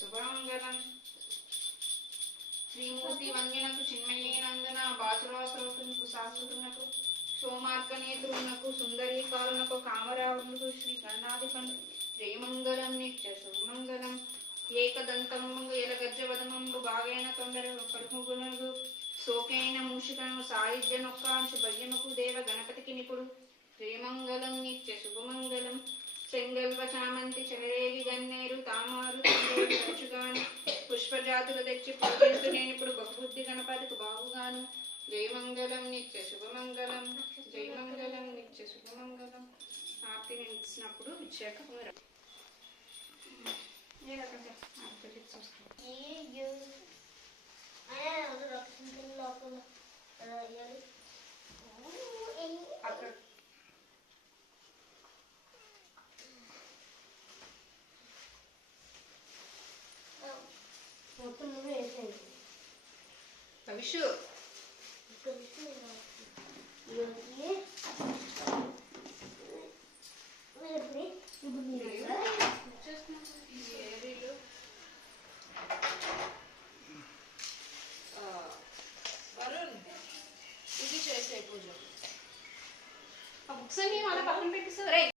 శుభమంగళం. శ్రీమూర్తి వంజనకు చిన్మయేనందన బాసురాసురునకు శాశ్వతునకు సోమార్కనేత్రునకు సుందరీకారునకు కామరావునకు శ్రీ గణాధిపతి జయమంగళం నిత్య శుభమంగళం. ఏకదంతమంబు ఎలగజ్జవదమంబు బాగైన తొందర కడుపుగునకు సోకైన మూషికను సాయుధ్య నొక్కాంశు భయ్యముకు దేవ గణపతికి నిపుడు జయమంగళం నిత్య శుభమంగళం. సెంగల్వ చామంతి చెలరేగి గన్నేరు తామారు తరచుగాను పుష్పజాతులు తెచ్చి పూజిస్తూ నేను ఇప్పుడు బహుబుద్ధి గణపతికి బాగుగాను జయమంగళం నిత్య శుభమంగళం. జయమంగళం నిత్య శుభమంగళం. ఆర్తి నిలిచినప్పుడు ఇచ్చాక అక్కడ కవిషు వరుణ్ ఇది చేసే పూజ ఆ బుక్స్ అన్ని వాళ్ళ పక్కన పెట్టేసారు.